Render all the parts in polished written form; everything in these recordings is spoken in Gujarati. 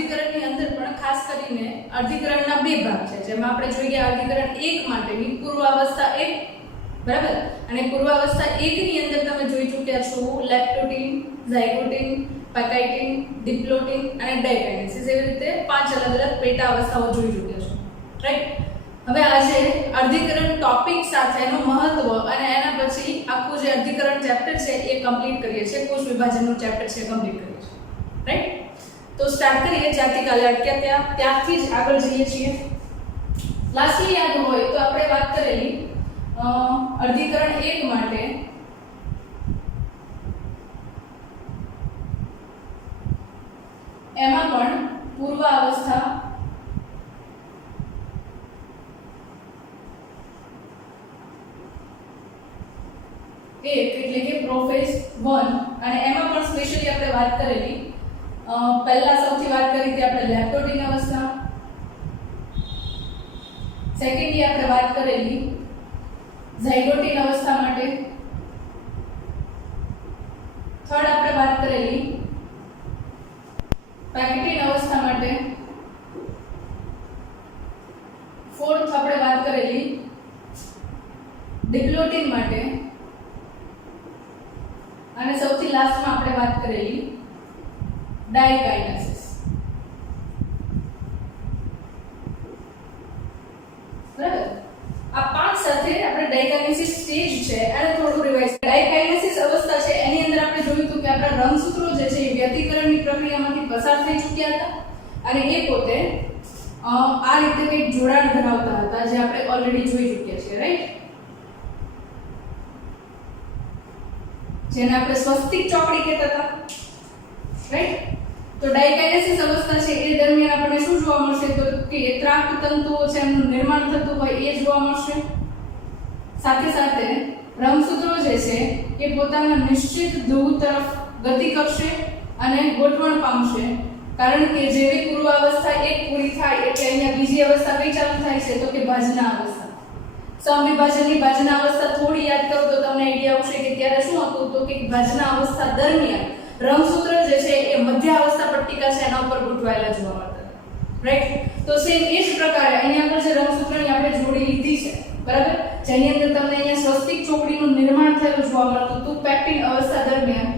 અર્ધીકરણની અંદર પણ ખાસ કરીને અર્ધીકરણના બે ભાગ છે, જેમાં આપણે જોઈએ અર્ધીકરણ 1 માટેની પૂર્વાવસ્થા 1, બરાબર, અને પૂર્વાવસ્થા 1 ની અંદર તમે જોઈ ચૂક્યા છો લેક્ટોટીન, ઝાયગોટીન, પેકાઇટીન, ડિપ્લોટીન અને ડાયકાઇનેસિસ, એવી રીતે 5 અલગ અલગ પેટા અવસ્થાઓ જોઈ ચૂક્યા છો, રાઈટ? હવે આજે અર્ધીકરણ ટોપિક સાથેનું મહત્વ અને એના પછી આખું જે અર્ધીકરણ ચેપ્ટર છે એ કમ્પ્લીટ કરીએ છીએ, કોષ વિભાજનનું ચેપ્ટર છે કમ્પ્લીટ કરીએ છીએ, રાઈટ? તો સ્ટાર્ટ કરીએ જ્યાંથી કાલે અટક્યા ત્યાંથી જ આગળ જઈએ છીએ. લાસ્ટલી યાદ હોય તો આપણે વાત કરેલી અર્ધીકરણ 1 માટે એમાં પણ પૂર્વાવસ્થા એટલે કે પ્રોફેઝ 1, અને એમાં પણ સ્પેશિયલી આપણે વાત કરેલી પહેલા સૌથી વાત કરી હતી આપણે લેક્ટોટીન અવસ્થા, સેકન્ડલી આપણે વાત કરેલી ઝાયગોટીન અવસ્થા માટે, થર્ડ આપણે વાત કરેલી પેક્ટીન અવસ્થા માટે, ફોર્થ આપણે વાત કરેલી ડિપ્લોટીન માટે, અને સૌથી લાસ્ટમાં આપણે વાત કરેલી ડાયકાઇનેસિસ. બરાબર, આ પાંચ સાથે આપણે ડાયકાઇનેસિસ સ્ટેજ છે અને થોડું રિવાઇઝ. ડાયકાઇનેસિસ અવસ્થા છે એની અંદર આપણે જોયું હતું કે આપણા રંગસૂત્રો જે છે એ વ્યતિકરણની પ્રક્રિયામાંથી પસાર થઈ ચૂક્યા હતા અને એ પોતે આ રીતે કંઈક જોડાણ ધરાવતા હતા, જે આપણે ઓલરેડી જોઈ ચૂક્યા છીએ, રાઈટ? જેને આપણે સ્વસ્તિક ચોકડી કહેતા હતા, રાઈટ? તો ડાયકાઇનેસિસ અવસ્થા છે એ દરમિયાન આપણને શું જોવા મળશે? તો કે ત્રાક તંતુઓ છે એમનું નિર્માણ થતું હોય એ જોવા મળશે. સાથે સાથે રંગસૂત્રો જે છે એ પોતાના નિશ્ચિત ધ્રુવ તરફ ગતિ કરશે અને ગોઠવણ પામશે, કારણ કે જેવી પૂર્વાવસ્થા 1 પૂરી થાય એટલે અહીંયા બીજી અવસ્થા કઈ ચાલુ થાય છે? તો કે ભાજના અવસ્થા. સમવિભાજનની ભાજના અવસ્થા થોડી યાદ કરો તો તમને આઈડિયા આવશે કે ત્યારે શું હતું? તો કે ભાજના અવસ્થા દરમિયાન રંગસૂત્ર જે છે એ મધ્ય અવસ્થા પટ્ટિકા છે એના ઉપર ગોઠવાયેલા જોવા મળતા, રાઈટ? તો સેમ એ જ પ્રકારે અહીંયા આગળ જે રંગસૂત્રની આપણે જોડી લીધી છે, બરાબર, જેની અંદર તમને અહીંયા સ્વસ્તિક ચોકડીનું નિર્માણ થયેલું જોવા મળતું હતું પેક્ટીન અવસ્થા દરમિયાન.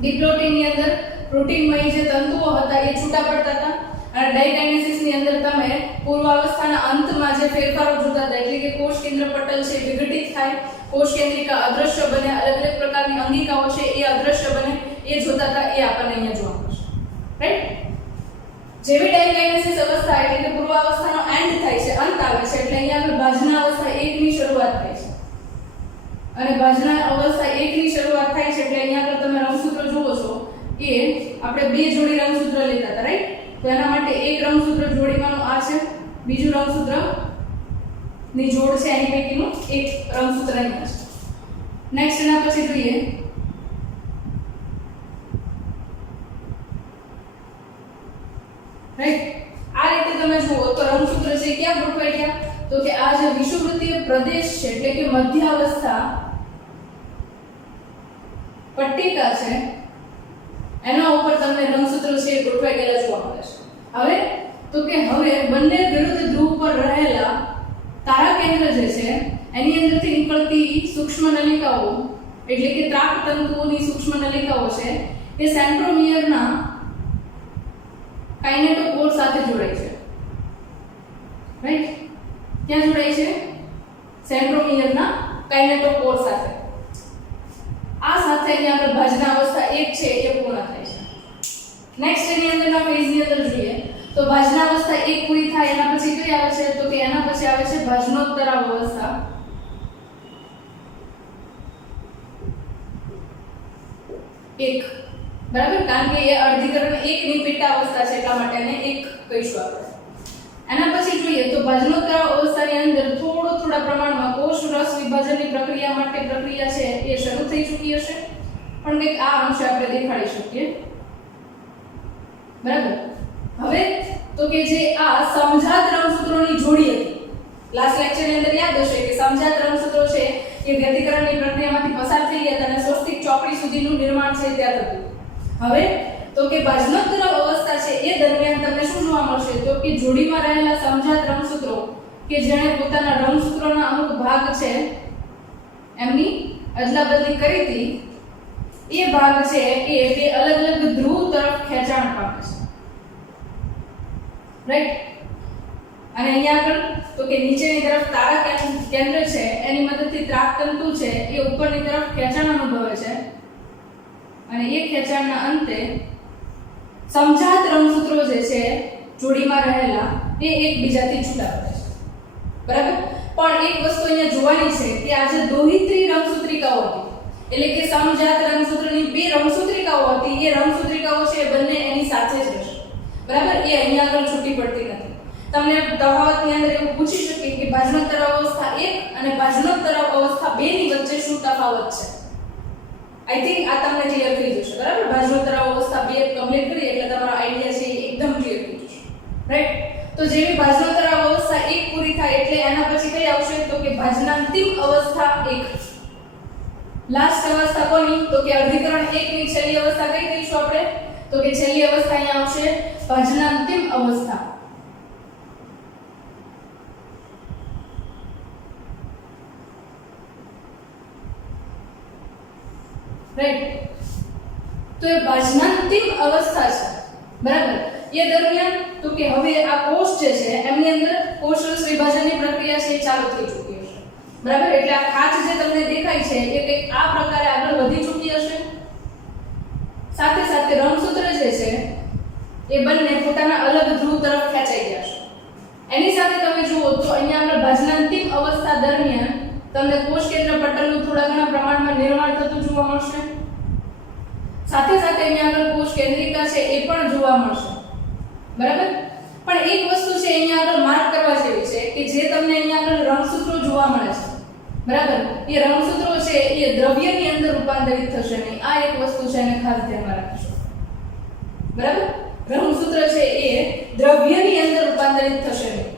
ડિપ્લોટીનની અંદર પ્રોટીનમય જે તંતુઓ હતા એ છૂટા પડતા હતા, અને ડાયકાઇનેસિસની અંદર તમે પૂર્વાવસ્થાના અંતમાં જે ફેરફારો જોતા હતા, એટલે કે કોષ કેન્દ્ર પટલ છે વિઘટિત થાય, કોષ કેન્દ્રિકા અદ્રશ્ય બને, અલગ અલગ પ્રકારની અંગિકાઓ છે એ અદ્રશ્ય બને, એ જોતા હતા, એ આપણને અહીંયા જોવા મળશે, રાઈટ? જેવી ડાયકાઇનેસિસ અવસ્થા એટલે કે પૂર્વાવસ્થાનો એન્ડ થાય છે, અંત આવે છે, એટલે અહીંયા આગળ ભાજના અવસ્થા 1 ની શરૂઆત થાય છે, અને ભાજના અવસ્થા 1 ની શરૂઆત થાય છે એટલે અહીંયા આગળ તમે રંગસૂત્ર જુઓ છો એ આપણે બે જોડી રંગસૂત્ર લેતા હતા, રાઈટ? તો એના માટે એક રંગસૂત્ર જોડીવાનું આ છે, બીજું રંગસૂત્ર ની જોડ છે એની પૈકીનું એક રંગસૂત્ર અહીંયા છે. નેક્સ્ટ એના પછી જોઈએ રાઈટ, આ રીતે તમે જુઓ તો રંગસૂત્ર છે ક્યાં ગોઠવાઈ ગયા? તો કે આ જે વિષુવવૃત્તીય પ્રદેશ છે એટલે કે મધ્ય અવસ્થા પટ્ટિકા છે એના ઉપર તમને રંગસૂત્ર છે એ ગોઠવાઈ ગયેલા જોવા મળે છે. હવે તો કે હવે બંને વિરુદ્ધ ધ્રુવ પર રહેલા તારા કેન્દ્ર જે છે એની અંદરથી નીકળતી સૂક્ષ્મ નલિકાઓ એટલે કે ત્રાક તંતુઓની સૂક્ષ્મ નલિકાઓ છે એ સેન્ટ્રોમિયરના કાઇનેટોકોર સાથે જોડાય છે, રાઈટ? ક્યાં જોડાય છે? સેન્ટ્રોમિયરના કાઇનેટોકોર સાથે. આ સાથે અહીંયા આપણે ભાજના અવસ્થા 1 છે એ પૂર્ણ થાય છે. નેક્સ્ટ એની અંદરના ફેઝની અંદર જોઈએ તો ભાજના અવસ્થા 1 પૂરી થાય એના પછી કઈ આવે છે? તો કે એના પછી આવે છે ભાજનોત્તર અવસ્થા. એક, બરાબર, કારણ કે એ અર્ધીકરણ 1 ની પેટા અવસ્થા છે એટલા માટે એને 1 કહીશું આપણે. એના પછી જોઈએ તો ભાજનોત્તર અવસ્થાની અંદર થોડા પ્રમાણમાં કોષ રસ વિભાજનની પ્રક્રિયા માટે પ્રક્રિયા છે એ શરૂ થઈ ચૂકી હશે, પણ કંઈક આ અંશે આપણે દેખાડી શકીએ, બરાબર. હવે તો કે જે આ સમજાત રંગસૂત્રોની જોડી હતી, લાસ્ટ લેક્ચરની અંદર યાદ હશે કે સમજાત રંગસૂત્રો છે એ વ્યતિકરણની પ્રક્રિયામાંથી પસાર થઈ ગયા હતા અને સ્વસ્તિક ચોકડી સુધીનું નિર્માણ છે ત્યાં થતું. હવે તો કે ભાજનોત્તર અવસ્થા છે એ દરમિયાન કે જોડીમાં રહેલા સમજાત રંગસૂત્રો કે જેણે પોતાના રંગસૂત્રોના અમુક ભાગ છે એમની અદલાબદલી કરી હતી, એ ભાગ છે એ બે અલગ અલગ ધ્રુવ તરફ ખેંચાણ પામે છે, રાઈટ। અને અહીંયા આગળ તો કે નીચેની તરફ તારા કેન્દ્ર છે એની મદદથી ત્રાકતંતુ છે એ ઉપરની તરફ ખેંચાણ અનુભવે છે અને એ ખેંચાણના અંતે સમજાત રંગસૂત્રો જે છે જોડીમાં રહેલા એ એકબીજાથી છૂટા પડે છે, બરાબર। પણ એક વસ્તુ અહીંયા જોવાની છે કે આ જે દોહિત્રી રંગસૂત્રિકાઓ હતી એટલે કે સમજાત રંગસૂત્રની બે રંગસૂત્રિકાઓ હતી, એ રંગસૂત્રિકાઓ છે બંને એની સાથે જ રહેશે, બરાબર। એ અહીંયા આગળ છૂટી પડતી નથી। તમને તફાવતની અંદર એવું પૂછી શકે કે ભાજનોત્તર અવસ્થા 1 અને ભાજનોત્તર અવસ્થા 2 ની વચ્ચે શું તફાવત છે। આઈ થિંક આ તમને ક્લિયર થઈ જશે, બરાબર। ભાજનોત્તર અવસ્થા 2 કમ્પ્લીટ કરી એટલે તમારો આઈડિયા છે એકદમ ક્લિયર થઈ જશે, રાઈટ। તો જેવી ભાજનોત્તર અવસ્થા 1 પૂરી થાય એટલે એના પછી કઈ આવશે તો કે ભાજનાંતિમ અવસ્થા 1। લાસ્ટ અવસ્થા કોની તો કે અર્ધીકરણ 1 ની છેલ્લી અવસ્થા કઈ કહીશું આપણે તો કે છેલ્લી અવસ્થા અહીંયા આવશે ભાજનાંતિમ અવસ્થા, રાઈટ। તો એ ભાજનાંતિમ અવસ્થા છે, બરાબર। એ દરમિયાન તો કે હવે આ કોષ જે છે એમની અંદર કોષરસ વિભાજનની પ્રક્રિયા છે ચાલુ થઈ ચૂકી હશે, બરાબર। એટલે આ ખાંચ જે તમને દેખાય છે એ કંઈક આ પ્રકારે આગળ વધી ચૂકી હશે। સાથે સાથે રંગસૂત્ર જે છે એ બંને પોતાના અલગ ધ્રુવ તરફ ખેંચાઈ ગયા છે। એની સાથે તમે જુઓ તો અહીંયા આગળ ભાજનાંતિમ અવસ્થા દરમિયાન તમને કોષ કેન્દ્ર પટલનું થોડા ઘણા પ્રમાણમાં નિર્માણ થતું જોવા મળશે। સાથે સાથે અહીંયા આગળ કોષ કેન્દ્રિકા છે એ પણ જોવા મળશે, બરાબર। પણ એક વસ્તુ છે અહીંયા આગળ માર્ક કરવા જેવી છે કે જે તમને અહીંયા આગળ રંગસૂત્રો જોવા મળે છે, બરાબર, એ રંગસૂત્રો છે એ દ્રવ્યની અંદર રૂપાંતરિત થશે નહીં। આ એક વસ્તુ છે એને ખાસ ધ્યાનમાં રાખજો, બરાબર। રંગસૂત્ર છે એ દ્રવ્યની અંદર રૂપાંતરિત થશે નહીં।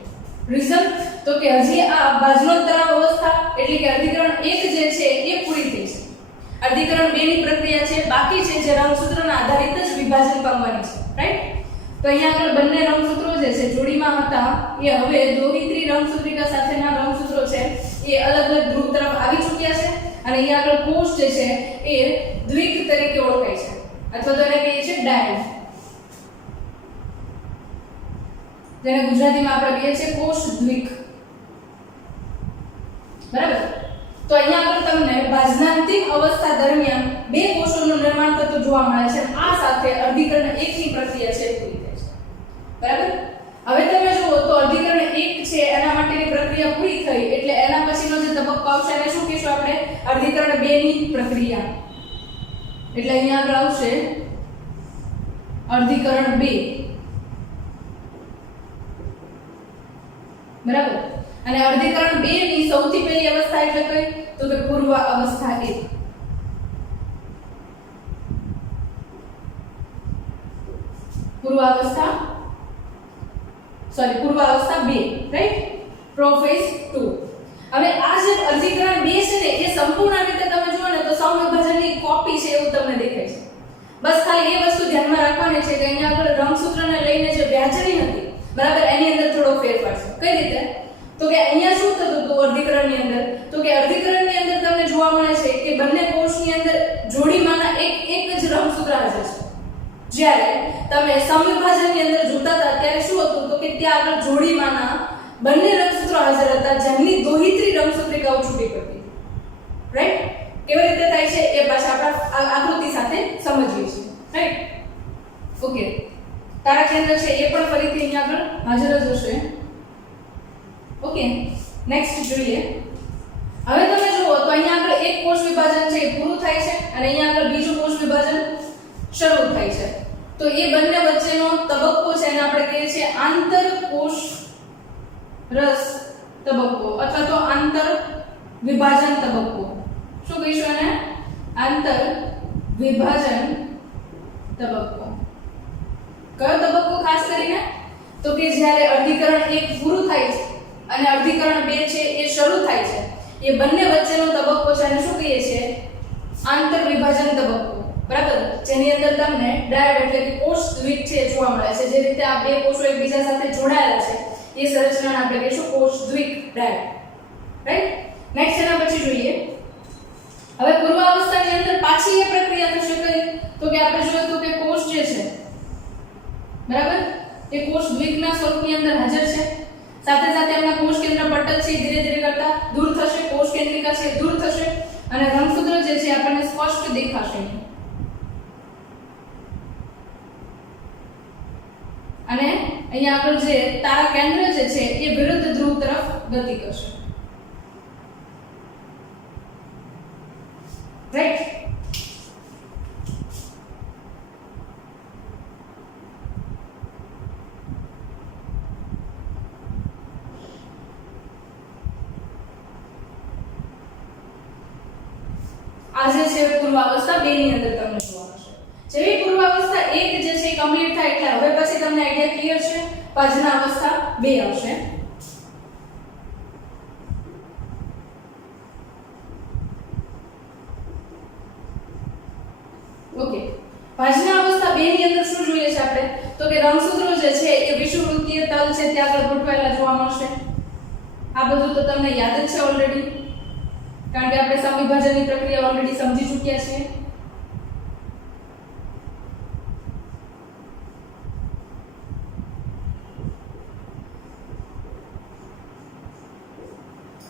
રીઝન તો કે હજી આ ભાજનોત્તર અવસ્થા એટલે કે અર્ધીકરણ 1 જે છે એ પૂરી થઈ છે, અર્ધીકરણ 2 ની પ્રક્રિયા છે બાકી છે જે રંગસૂત્રના આધારિત જ વિભાજન પામવાની છે, રાઈટ। તો અહીંયા આગળ બંને રંગસૂત્રો જે છે જોડીમાં હતા એ હવે દોહિત્રી રંગસૂત્રિકા સાથેના રંગસૂત્રો છે એ અલગ અલગ ધ્રુવ તરફ આવી ચૂક્યા છે અને અહીંયા આગળ કોષ જે છે એ દ્વિક તરીકે ઓળખાય છે અથવા તો એને કહીએ છીએ ડાયન, જેને ગુજરાતીમાં આપણે કહીએ છીએ કોષ દ્વિક, બરાબર। તો અહીંયા આગળ તમને ભાજનાંતિમ અવસ્થા દરમિયાન બે કોષોનું નિર્માણ થતું જોવા મળે છે। આ સાથે અર્ધીકરણ 1 ની પ્રક્રિયા છે પૂરી થાય છે, બરાબર। હવે તમે જુઓ તો અર્ધીકરણ 1 છે એના માટેની પ્રક્રિયા પૂરી થઈ એટલે એના પછીનો જે તબક્કો આવશે એને શું કહીશું આપણે અર્ધીકરણ 2 ની પ્રક્રિયા। એટલે અહીંયા આગળ આવશે અર્ધીકરણ 2, બરાબર। અને અર્ધીકરણ 2 ની સૌથી પહેલી અવસ્થા એટલે કઈ તો કે પૂર્વ અવસ્થા 1, પૂર્વ અવસ્થા 2, રાઈટ, પ્રોફેઝ 2। હવે આ જે અર્ધીકરણ 2 છે ને એ સંપૂર્ણ રીતે તમે જુઓ ને તો સમવિભાજનની કોપી છે એવું તમને દેખાય છે। બસ ખાલી એ વસ્તુ ધ્યાનમાં રાખવાની છે કે અહીંયા આગળ રંગસૂત્રને લઈને જે વ્યાજની હતી, બરાબર, એની અંદર થોડો ફેરફાર છે। કઈ રીતે તો કે અહીંયા શું થતું હતું અર્ધીકરણની અંદર તો કે અર્ધીકરણની અંદર તમને જોવા મળે છે કે બંને કોષની અંદર જોડીમાંના એક જ રંગસૂત્ર હાજર છે, જ્યારે તમે સમવિભાજનની અંદર જોતા હતા ત્યારે શું હતું તો કે ત્યાં આગળ જોડીમાંના બંને રંગસૂત્રો હાજર હતા જેમની દોહિત્રી રંગસૂત્રિકાઓ છૂટી પડતી, રાઈટ। કેવી રીતે થાય છે એ પાછા આપણે આકૃતિ સાથે સમજીએ છીએ, રાઈટ, ઓકે। તારા કેન્દ્ર છે એ પણ ફરીથી અહીંયા આગળ હાજર જ હશે, ઓકે। નેક્સ્ટ જોઈએ। હવે તમે જુઓ તો અહીંયા આગળ એક કોષ વિભાજન છે એ પૂરું થાય છે અને અહીંયા આગળ બીજું કોષ વિભાજન શરૂ થાય છે। તો એ બંને વચ્ચેનો તબક્કો છે એને આપણે કહીએ છીએ આંતરકોષ રસ તબક્કો અથવા તો આંતર વિભાજન તબક્કો। શું કહીશું એને આંતર વિભાજન તબક્કો। કયો તબક્કો ખાસ કરીને તો કે જ્યારે અર્ધીકરણ 1 પૂરું થાય છે અને અર્ધીકરણ 2 છે એ શરૂ થાય છે એ બંને વચ્ચેનો તબક્કો છે અને શું કહીએ છીએ આંતર વિભાજન તબક્કો। બરાબર, જેની અંદર તમને ડાયોડ એટલે કે કોષ દ્વિક છે જોવા મળે છે. જે રીતે આ બે કોષો એકબીજા સાથે જોડાયેલા છે એ સંરચનાને આપણે કહીશું કોષ દ્વિક ડાયોડ. રાઈટ. નેક્સ્ટ એના પછી જોઈએ હવે પૂર્વાવસ્થાની અંદર પાછી એ પ્રક્રિયા થશે કઈ, તો કે આપણે જોયું તો કે કોષ જે છે બરાબર એ કોષ દ્વિકના સ્વરૂપની અંદર હાજર છે. સાથે સાથે એમના કોષ કેન્દ્ર પટલ છે ધીરે ધીરે કરતા દૂર થશે, કોષ કેન્દ્રિકા છે દૂર થશે અને રંગસૂત્ર જે છે આપણને સ્પષ્ટ દેખાશે. અને અહીંયા આગળ જે તારા કેન્દ્ર જે છે એ વિરુદ્ધ ધ્રુવ તરફ ગતિ કરશે. રાઈટ. આ જે છે પૂર્વાવસ્થા 2 ની અંદર તમને જોવા મળશે. જેવી પૂર્વાવસ્થા 1 જે છે કમ્પ્લીટ થાય એટલે હવે પછી તમને આઈડિયા ક્લિયર છે, પાછળના અવસ્થા 2 આવશે. ઓકે, પાછળના અવસ્થા 2 ની અંદર શું જોઈએ છે આપણે, તો કે રંગસૂત્રો જે છે એ વિષુવવૃત્તીય તલ છે ત્યાં આગળ ગોઠવાયેલા જોવા મળશે. આ બધું તો તમને યાદ જ છે ઓલરેડી, કારણ કે આપણે સમવિભાજનની પ્રક્રિયા ઓલરેડી સમજી ચૂક્યા છીએ.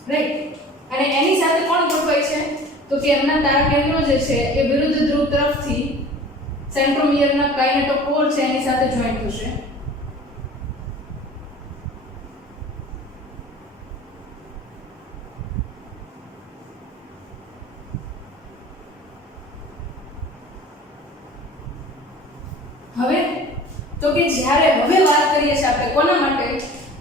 રાઈટ. અને એની સાથે કોણ ગોઠવાય છે, તો કે એમના તારા કેન્દ્રો જે છે એ વિરુદ્ધ ધ્રુવ તરફથી સેન્ટ્રોમિયરના કાઇનેટોકોર છે એની સાથે જોઈન્ટ થશે. હવે તો કે જ્યારે હવે વાત કરીએ છીએ આપણે કોના માટે,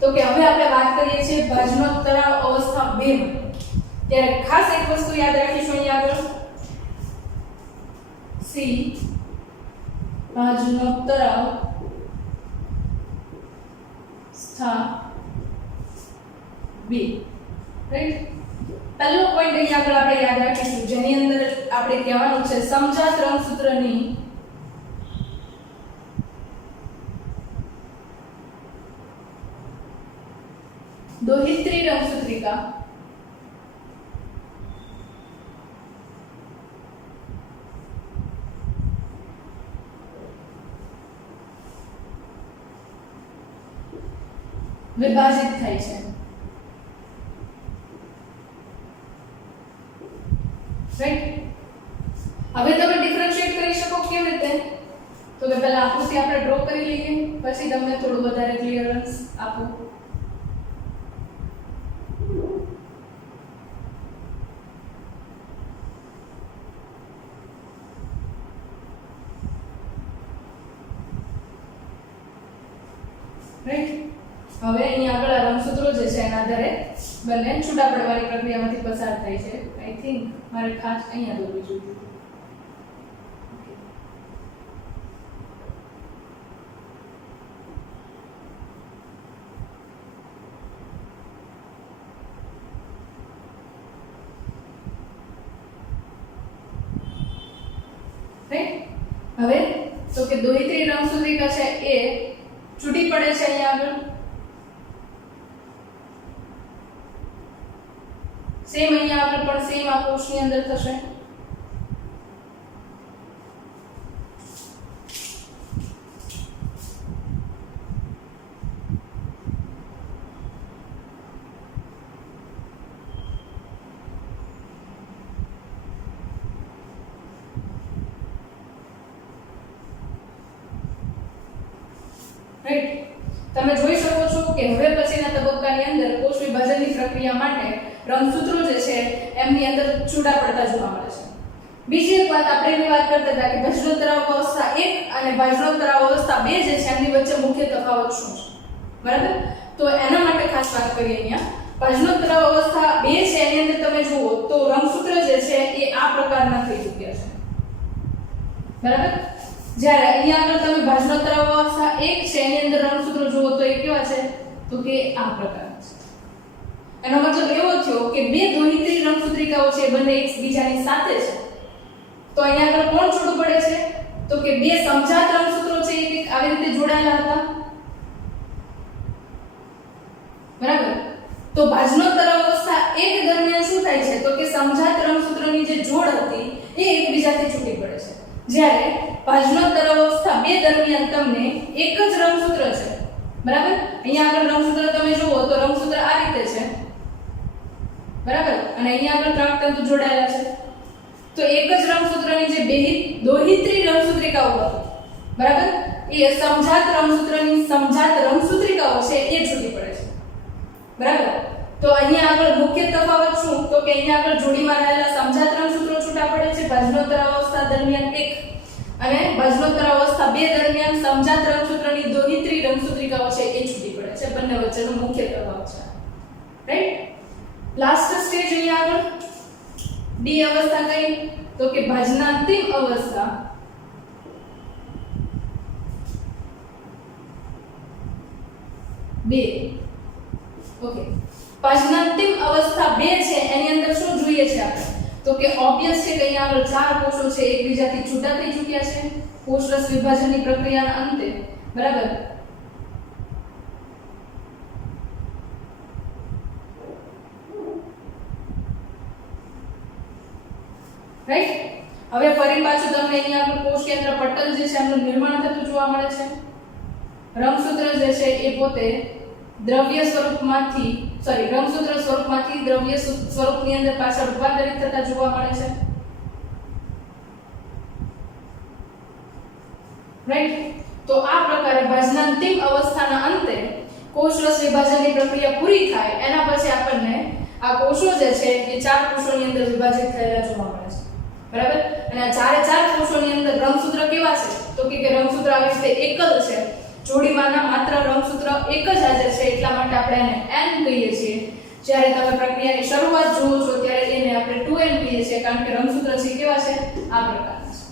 તો કે હવે આપણે વાત કરીએ છીએ ભાજનોત્તરાવ અવસ્થા 2 માટે. ત્યારે ખાસ એક વસ્તુ યાદ રાખીશું અહીંયા આગળ, સી ભાજનોત્તરાવ અવસ્થા 2. રાઈટ. પહેલો પોઈન્ટ અહીંયા આગળ આપણે યાદ રાખીશું જેની અંદર આપણે કહેવાનું છે સમજાત રંગસૂત્રની દોહિત્રી રંગસૂત્રિકા વિભાજિત થાય છે. રાઈટ. હવે તમે ડિફરન્શિએટ કરી શકો કેવી રીતે, તો કે પહેલા આકૃતિ આપણે ડ્રો કરી લઈએ પછી તમને થોડું વધારે ક્લિયરન્સ આપું. રાઈટ. હવે અહીંયા આગળ આ રંગસૂત્રો જે છે એના આધારે બંને છૂટા પડવાની પ્રક્રિયામાંથી પસાર થાય છે. આઈ થિંક મારે ખાસ અહીંયા દોરવી જોઈએ. રાઈટ. હવે તો કે દોહિત્રી રંગસૂત્રિકા છે એ છૂટી પડે છે અહીંયા આગળ. સેમ અહીંયા આગળ પણ સેમ આ કોષની અંદર થશે. રાઈટ. તમે જોઈ શકો છો કે હવે પછીના તબક્કાની અંદર કોષ વિભાજનની પ્રક્રિયા માટે રંગસૂત્રો જે છે એમની અંદર છૂટા પડતા જોવા મળે છે. બીજી એક વાત આપણે એની વાત કરતા હતા કે ભાજનોત્તરાવ અવસ્થા 1 અને ભાજનોત્તરાવ અવસ્થા 2 જે છે એમની વચ્ચે મુખ્ય તફાવત શું છે, બરાબર? તો એના માટે ખાસ વાત કરીએ અહીંયા. ભાજનોત્તરાવ અવસ્થા 2 છે એની અંદર તમે જુઓ તો રંગસૂત્ર જે છે એ આ પ્રકારના થઈ ચૂક્યા છે, બરાબર? જ્યારે અહીંયા આગળ તમે ભાજનોત્તરાવ અવસ્થા 1 છે એની અંદર રંગસૂત્રો જુઓ તો એ કેવા છે, તો કે આ પ્રકારના છે. એનો મતલબ એવો થયો કે બે દોહિત્રી રંગસૂત્રિકાઓ છે બંને એકબીજાની સાથે છે, તો અહીંયા આગળ કોણ છૂટું પડે છે? તો કે બે સમજાત રંગસૂત્રો છે એ કંઈક આવી રીતે જોડાયેલા હતા, બરાબર? તો ભાજનોત્તર અવસ્થા 1 દરમિયાન શું થાય છે? તો કે સમજાત રંગસૂત્રની જે જોડ હતી એ એકબીજાથી છૂટી પડે છે, જ્યારે ભાજનોત્તર અવસ્થા 2 દરમિયાન તમને એક જ રંગસૂત્ર છે, બરાબર? અહીંયા આગળ રંગસૂત્ર તમે જુઓ તો રંગસૂત્ર આ રીતે છે, બરાબર? અને અહીંયા આગળ ત્રણ તંતુ જોડાયેલા છે. તો એક જ રંગસૂત્રની જે દોહિત્રી રંગસૂત્રિકાઓ હતી, બરાબર, એ સમજાત રંગસૂત્રિકાઓ છે એ છૂટી પડે છે, બરાબર? તો અહીંયા આગળ મુખ્ય તફાવત શું? તો કે અહીંયા આગળ જોડીમાં રહેલા સમજાત રંગસૂત્રો છૂટા પડે છે ભાજનોત્તર અવસ્થા દરમિયાન 1, અને ભાજનોત્તર અવસ્થા 2 દરમિયાન સમજાત રંગસૂત્રની દોહિત્રી રંગસૂત્રિકાઓ છે એ છૂટી પડે છે. બંને વચ્ચેનો મુખ્ય તફાવત છે, રાઈટ? લાસ્ટ સ્ટેજ અહીંયા આગળ ડી અવસ્થા કઈ? તો કે ભાજનાંતિમ અવસ્થા 2. ઓકે, ભાજનાંતિમ અવસ્થા 2 છે એની અંદર શું જોઈએ છે આપણે? તો કે ઓબ્વિયસ છે કે અહીંયા આગળ 4 કોષો છે એકબીજાથી છૂટા થઈ ચૂક્યા છે કોષરસ વિભાજનની પ્રક્રિયાના અંતે, બરાબર? રાઈટ? હવે ફરી પાછું તમને અહીંયા આગળ કોષ કેન્દ્ર પટલ જે છે એનું નિર્માણ થતું જોવા મળે છે. રંગસૂત્ર જે છે એ પોતે દ્રવ્ય સ્વરૂપમાંથી રંગસૂત્ર સ્વરૂપમાંથી દ્રવ્ય સ્વરૂપની અંદર પાછળ રૂપાંતરિત થતા જોવા મળે છે, રાઈટ? તો આ પ્રકારે ભાજનાંતિમ અવસ્થાના અંતે કોષરસ વિભાજનની પ્રક્રિયા પૂરી થાય એના પછી આપણને આ કોષો જે છે એ 4 કોષોની અંદર વિભાજિત થયેલા જોવા મળે છે, બરાબર? અને આ 4 કોષોની અંદર રંગસૂત્ર કેવા છે? તો કે રંગસૂત્ર આવી રીતે એકલ છે, જોડીમાંના માત્ર રંગસૂત્ર એક જ હાજર છે એટલા માટે આપણે એને n કહીએ છીએ. જ્યારે તમે પ્રક્રિયાની શરૂઆત જુઓ છો ત્યારે એને આપણે 2n કહીએ છીએ, કારણ કે રંગસૂત્ર છે કેવા છે? આ પ્રકારના છે.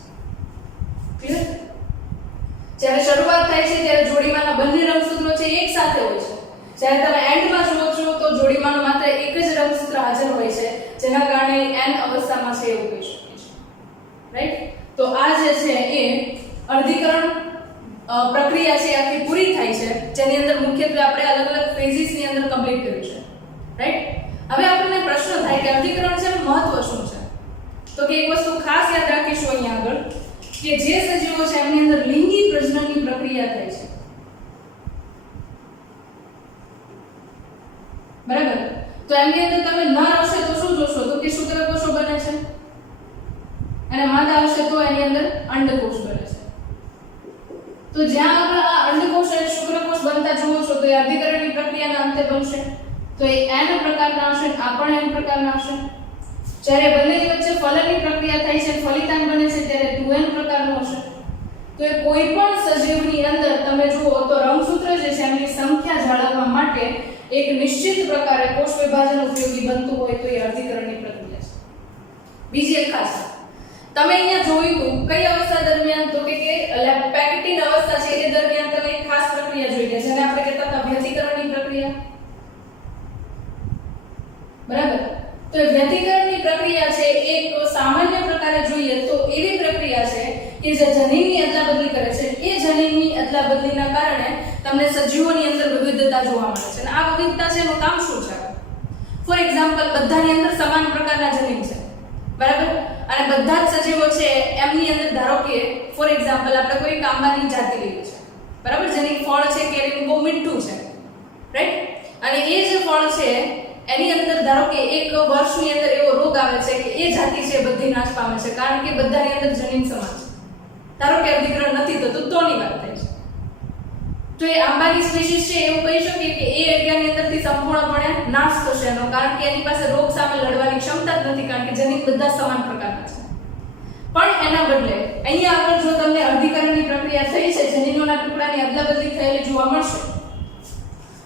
ક્લિયર? જ્યારે શરૂઆત થાય છે ત્યારે જોડીમાંના બંને રંગસૂત્રો છે એક સાથે હોય છે, જ્યારે તમે એન્ડમાં જુઓ છો તો જોડીમાંનો માત્ર એક જ રંગસૂત્ર હાજર હોય છે, જેના કારણે n અવસ્થામાં છે એવું કહી શકીએ છીએ, રાઈટ? તો આ જે છે એ અર્ધીકરણ પ્રક્રિયા છે આખી પૂરી થાય છે, જેની અંદર મુખ્યત્વે આપણે અલગ અલગ ફેઝિસ ની અંદર કમ્પ્લીટ કર્યું છે, રાઈટ? હવે આપણને પ્રશ્ન થાય કે અર્ધીકરણ છે મહત્વ શું છે? તો કે એક વસ્તુ ખાસ યાદ રાખીશું અહીંયા આગળ કે જે સજીવો છે એમની અંદર લિંગી પ્રજનનની પ્રક્રિયા થાય છે, બરાબર? તો એમની અંદર તમે નર હશે તો શું જોશો? તો કે શુક્રકોષો બને છે, અને માદા હશે તો એની અંદર અંડકોષ બને છે. તો જ્યાં આગળ આ અંડકોષ અને શુક્રકોષ બનતા જુઓ છો તો એ અર્ધીકરણની પ્રક્રિયાના અંતે બનશે, તો એ n પ્રકારના હશે, આ પણ n પ્રકારના હશે. જ્યારે બંનેની વચ્ચે ફલનની પ્રક્રિયા થાય છે, ફલિતાંડ બને છે, ત્યારે 2n પ્રકારનું હશે. તો એ કોઈ પણ સજીવની અંદર તમે જુઓ તો રંગસૂત્ર જે છે એમની સંખ્યા જાળવવા માટે એક નિશ્ચિત પ્રકારે કોષ વિભાજન ઉપયોગી બનતું હોય તો એ અર્ધીકરણની પ્રક્રિયા છે. બીજી એક ખાસ તમે અહીંયા જોયું કઈ અવસ્થા દરમિયાન? તો કે પેક્ટિન અવસ્થા છે એ દરમિયાન તમે એક ખાસ પ્રક્રિયા જોઈ ગયા જેને આપણે કહેતા હતા વ્યતિકરણની પ્રક્રિયા, બરાબર? તો એ વ્યતિકરણની પ્રક્રિયા છે એક સામાન્ય પ્રકારે જોઈએ તો એવી પ્રક્રિયા છે કે જે જનીનની અદલાબદલી કરે છે. એ જનીનની અદલાબદલીના કારણે તમને સજીવોની અંદર વિવિધતા જોવા મળે છે, અને આ વિવિધતા છે એનું કામ શું છે? ફોર એક્ઝામ્પલ, બધાની અંદર સમાન પ્રકારના જનીન છે, બરાબર? અને બધા જ સજીવો છે એમની અંદર ધારો કે ફોર એક્ઝામ્પલ આપણે કોઈ કાંબાની જાતિ લઈએ છે, બરાબર? જેની ફળ છે કેરીનું બહુ મીઠું છે, રાઈટ? અને એ જે ફળ છે એની અંદર ધારો કે એક વર્ષની અંદર એવો રોગ આવે છે કે એ જાતિ છે બધી નાશ પામે છે, કારણ કે બધાની અંદર જનીન સમાન છે. ધારો કે અર્ધીકરણ નથી થતું તોની વાત થાય છે. તો એ આંબાની સ્પીસીસ છે એવું કહી શકીએ કે એ એરિયાની અંદરથી સંપૂર્ણપણે નાશ થશે એનો, કારણ કે એની પાસે રોગ સામે લડવાની ક્ષમતા જ નથી, કારણ કે જનીન બધા સમાન પ્રકારના છે. પણ એના બદલે અહીંયા આગળ જો તમને અર્ધીકરણની પ્રક્રિયા થઈ છે, જનીનોના ટુકડાની અદલાબદલી થયેલી જોવા મળશે,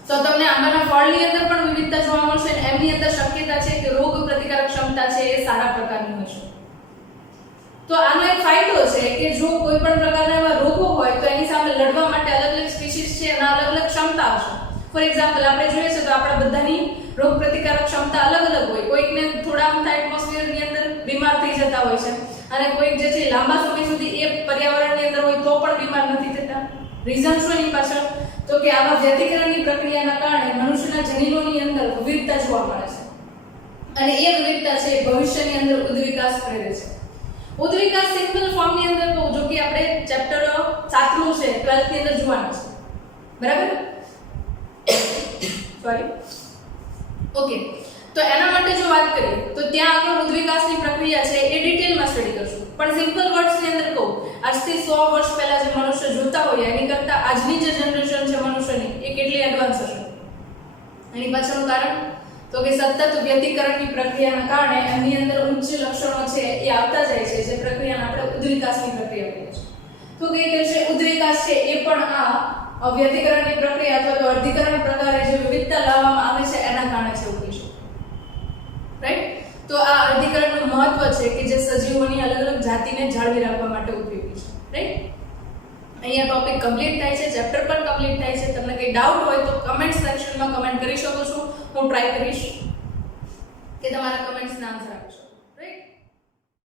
તો તમને આંબાના ફળની અંદર પણ વિવિધતા જોવા મળશે, અને એમની અંદર શક્યતા છે કે રોગ પ્રતિકારક ક્ષમતા છે એ સારા પ્રકારની હશે. તો આનો એક ફાયદો છે કે જો કોઈ પણ પ્રકારના એવા રોગો હોય તો એની સામે લડવા માટે અલગ અલગ સ્પીસીસ છે અને અલગ અલગ ક્ષમતા હશે. ફોર એક્ઝામ્પલ આપણે જોઈએ છે તો આપણા બધાની રોગ પ્રતિકારક ક્ષમતા અલગ અલગ હોય, કોઈકને થોડા અમથા એટમોસ્ફિયરની અંદર બીમાર થઈ જતા હોય છે અને કોઈક જે છે લાંબા સમય સુધી એ પર્યાવરણની અંદર હોય તો પણ બીમાર નથી થતા. રીઝન શું એની પાછળ? તો કે આવા વ્યતિકરણની પ્રક્રિયાના કારણે મનુષ્યના જનીનોની અંદર વિવિધતા જોવા મળે છે અને એ વિવિધતા છે ભવિષ્યની અંદર ઉદ્વિકાસ પ્રેરે છે. ઉદ્વિકાસ સિમ્પલ ફોર્મની અંદર કહું જો કે આપણે ચેપ્ટર 7નું છે 12th ની અંદર જોવાનું છે, બરાબર? Sorry, okay. તો એના માટે જો વાત કરીએ તો ત્યાં આગળ ઉદ્વિકાસની પ્રક્રિયા છે એ ડિટેલમાં સ્ટડી કરશું, પણ સિમ્પલ વર્ડ્સની અંદર કહું આજથી 100 વર્ષ પહેલા જે મનુષ્ય જોતા હોય એની કરતાં આજની જે જનરેશન છે મનુષ્યની એ કેટલી એડવાન્સ હશે? એની પાછળનું કારણ તો કે સતત વ્યતિકરણની પ્રક્રિયાના કારણે એમની અંદર ઉચ્ચ લક્ષણો છે એ આવતા જાય છે, જે પ્રક્રિયાને આપણે ઉદ્વિકાસની પ્રક્રિયા કહીએ છીએ. તો કે છે ઉદ્વિકાસ છે એ પણ આ વ્યતિકરણની પ્રક્રિયા અથવા તો અર્ધીકરણ પ્રકારે જે વિવિધતા લાવવામાં આવે છે એના કારણે છે એવું કહીશું, રાઈટ? તો આ અર્ધીકરણનું મહત્વ છે કે જે સજીવોની અલગ અલગ જાતિને જાળવી રાખવા માટે ઉપયોગી છે, રાઈટ? અહીંયા ટોપિક કમ્પ્લીટ થાય છે, ચેપ્ટર પણ કમ્પ્લીટ થાય છે. તમને કંઈ ડાઉટ હોય તો કમેન્ટ સેક્શનમાં કમેન્ટ કરી શકો છો. હું ટ્રાય કરીશ કે તમારા કમેન્ટ્સના આન્સર